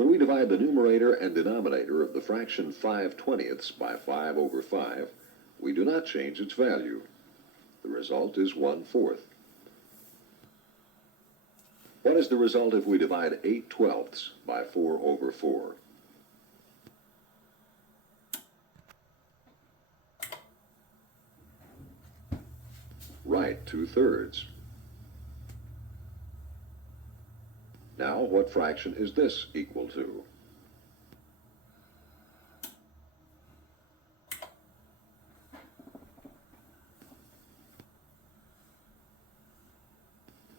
When we divide the numerator and denominator of the fraction 5/20ths by 5 over 5, we do not change its value. The result is 1/4. What is the result if we divide 8/12ths by 4 over 4? Right, 2/3. Now, what fraction is this equal to?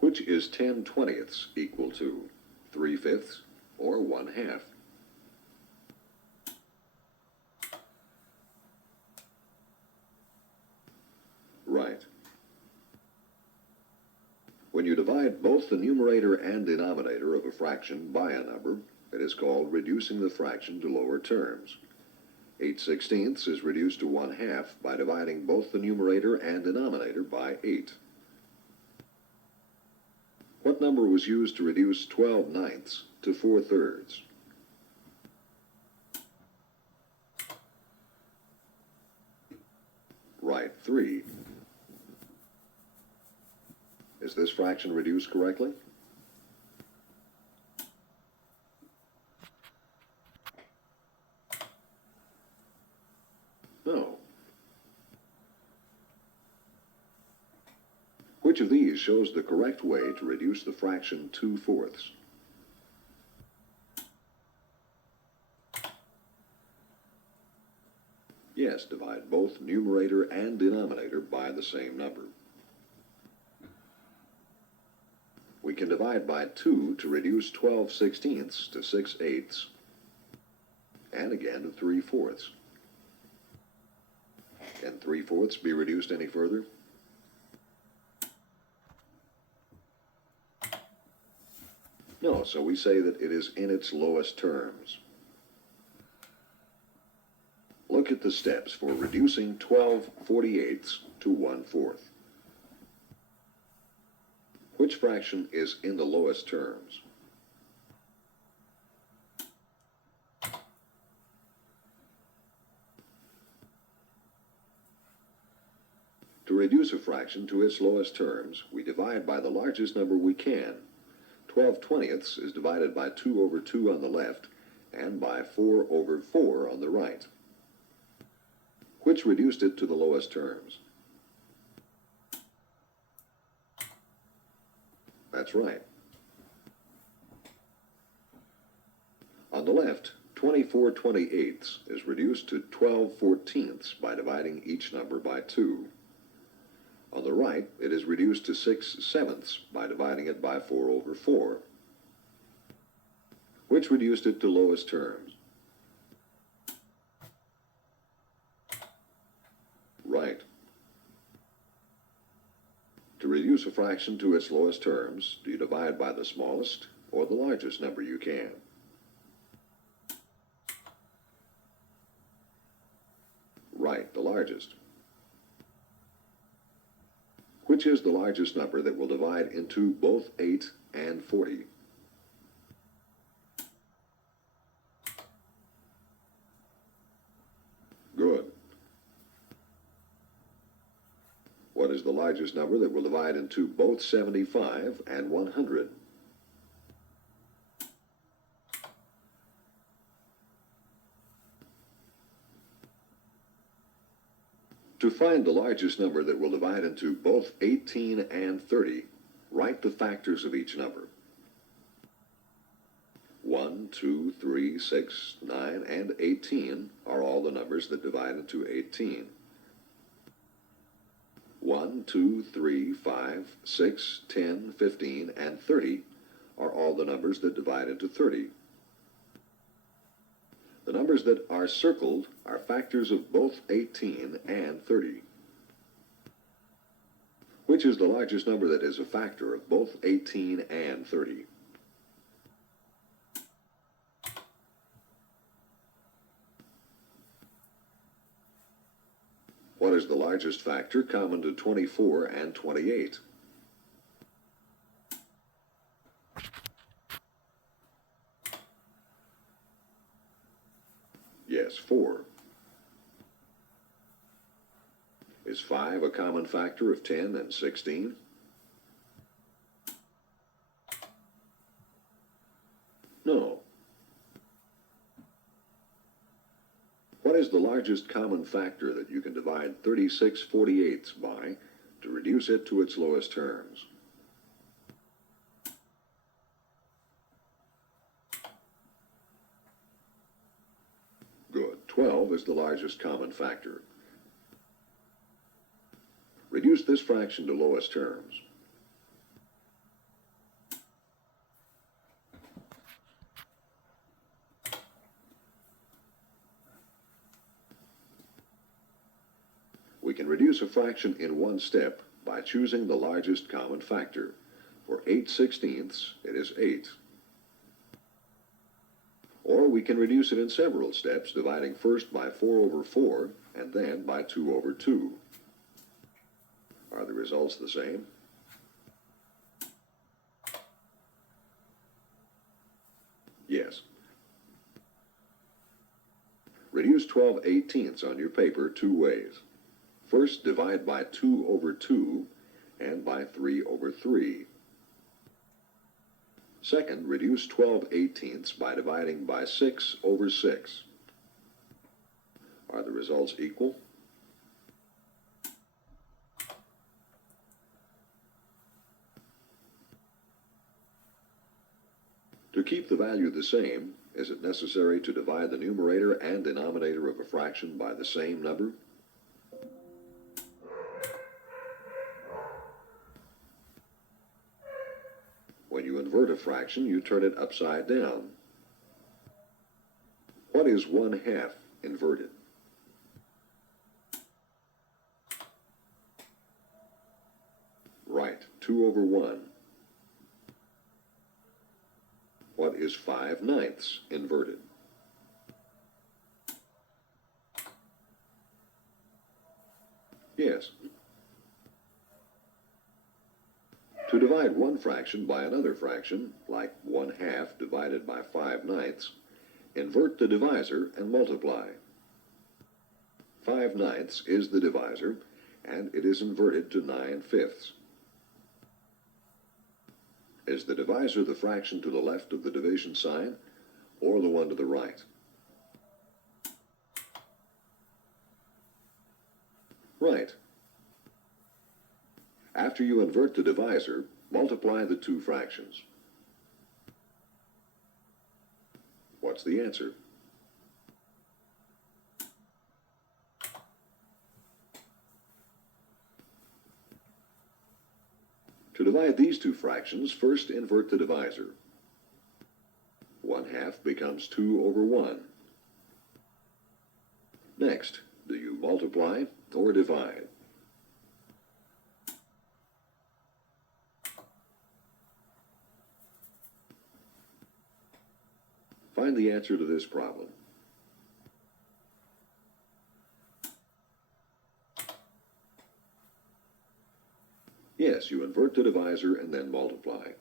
Which is 10/20ths equal to? 3/5 or 1/2? Right. When you divide both the numerator and denominator of a fraction by a number, it is called reducing the fraction to lower terms. 8/16 is reduced to 1/2 by dividing both the numerator and denominator by 8. What number was used to reduce 12/9 to 4/3? Right, 3. Is this fraction reduced correctly? No. Which of these shows the correct way to reduce the fraction 2/4? Yes, divide both numerator and denominator by the same number. We can divide by 2 to reduce 12/16 to 6/8, and again to 3/4. Can 3/4 be reduced any further? No, so we say that it is in its lowest terms. Look at the steps for reducing 12/48 to 1/4. Which fraction is in the lowest terms? To reduce a fraction to its lowest terms, we divide by the largest number we can. 12/20ths is divided by 2 over 2 on the left and by 4 over 4 on the right. Which reduced it to the lowest terms? That's right. On the left, 24/28 is reduced to 12/14 by dividing each number by 2. On the right, it is reduced to 6/7 by dividing it by 4 over 4. Which reduced it to lowest terms? Right. To reduce a fraction to its lowest terms, do you divide by the smallest or the largest number you can? Right, the largest. Which is the largest number that will divide into both 8 and 40? Good. What is the largest number that will divide into both 75 and 100? To find the largest number that will divide into both 18 and 30, write the factors of each number. 1, 2, 3, 6, 9, and 18 are all the numbers that divide into 18. 1, 2, 3, 5, 6, 10, 15, and 30 are all the numbers that divide into 30. The numbers that are circled are factors of both 18 and 30. Which is the largest number that is a factor of both 18 and 30? What is the largest factor common to 24 and 28? Yes, 4. Is 5 a common factor of 10 and 16? No. What is the largest common factor that you can divide 36/48 by to reduce it to its lowest terms? Good. 12 is the largest common factor. Reduce this fraction to lowest terms. We can reduce a fraction in one step by choosing the largest common factor. For 8/16, it is 8. Or we can reduce it in several steps, dividing first by 4/4 and then by 2/2. Are the results the same? Yes. Reduce 12/18 on your paper 2 ways. First, divide by 2/2 and by 3/3. Second, reduce 12/18 by dividing by 6/6. Are the results equal? To keep the value the same, is it necessary to divide the numerator and denominator of a fraction by the same number? When you invert a fraction, you turn it upside down. What is 1/2 inverted? Right, 2/1. What is 5/9 inverted? Yes. To divide one fraction by another fraction, like 1/2 divided by 5/9, invert the divisor and multiply. 5/9 is the divisor, and it is inverted to 9/5. Is the divisor the fraction to the left of the division sign, or the one to the right? Right. After you invert the divisor, multiply the two fractions. What's the answer? To divide these two fractions, first invert the divisor. 1/2 becomes 2/1. Next, do you multiply or divide? Find the answer to this problem. Yes, you invert the divisor and then multiply.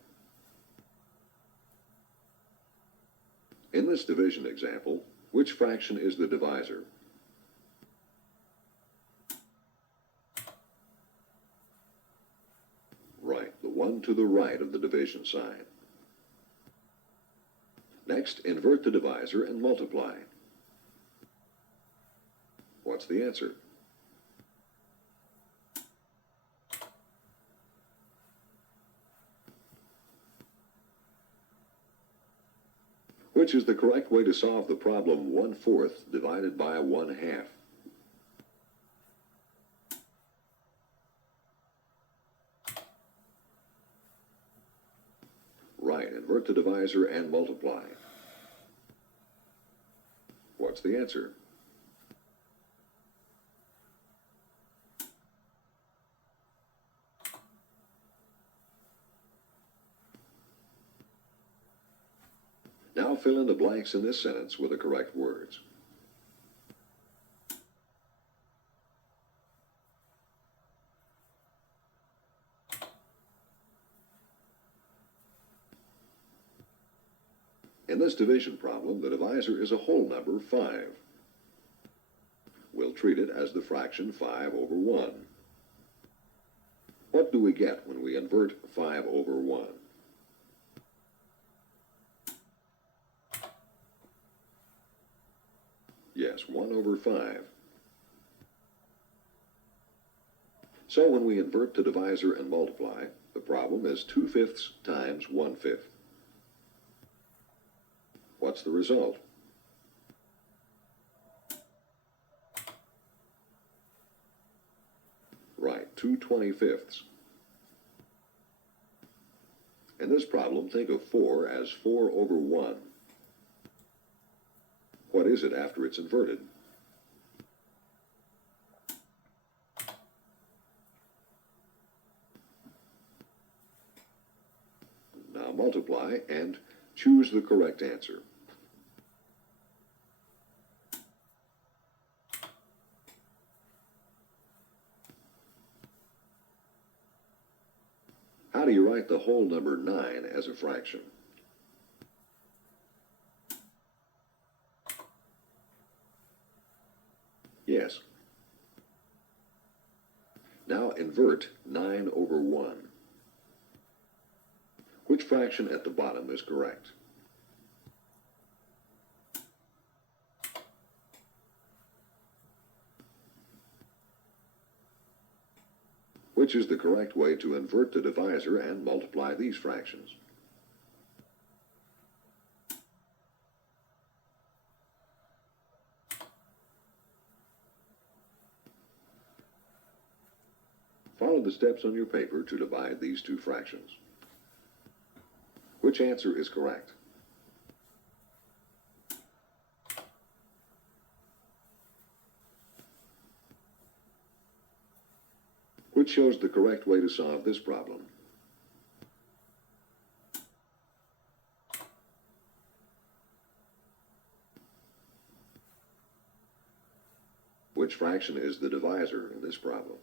In this division example, which fraction is the divisor? Right, the one to the right of the division sign. Next, invert the divisor and multiply. What's the answer? Which is the correct way to solve the problem 1/4 divided by 1/2? Right, invert the divisor and multiply. What's the answer? Now fill in the blanks in this sentence with the correct words. In this division problem, the divisor is a whole number, 5. treat it as the fraction 5 over 1. What do we get when we invert 5 over 1? Yes, 1 over 5. So when we invert the divisor and multiply, the problem is 2/5 times 1/5. What's the result? Right, 2/25. In this problem, think of 4 as 4 over 1. What is it after it's inverted? Now multiply and choose the correct answer. How do you write the whole number 9 as a fraction? Yes. Now invert 9 over 1. Which fraction at the bottom is correct? Which is the correct way to invert the divisor and multiply these fractions? Follow the steps on your paper to divide these two fractions. Which answer is correct? Which shows the correct way to solve this problem? Which fraction is the divisor in this problem?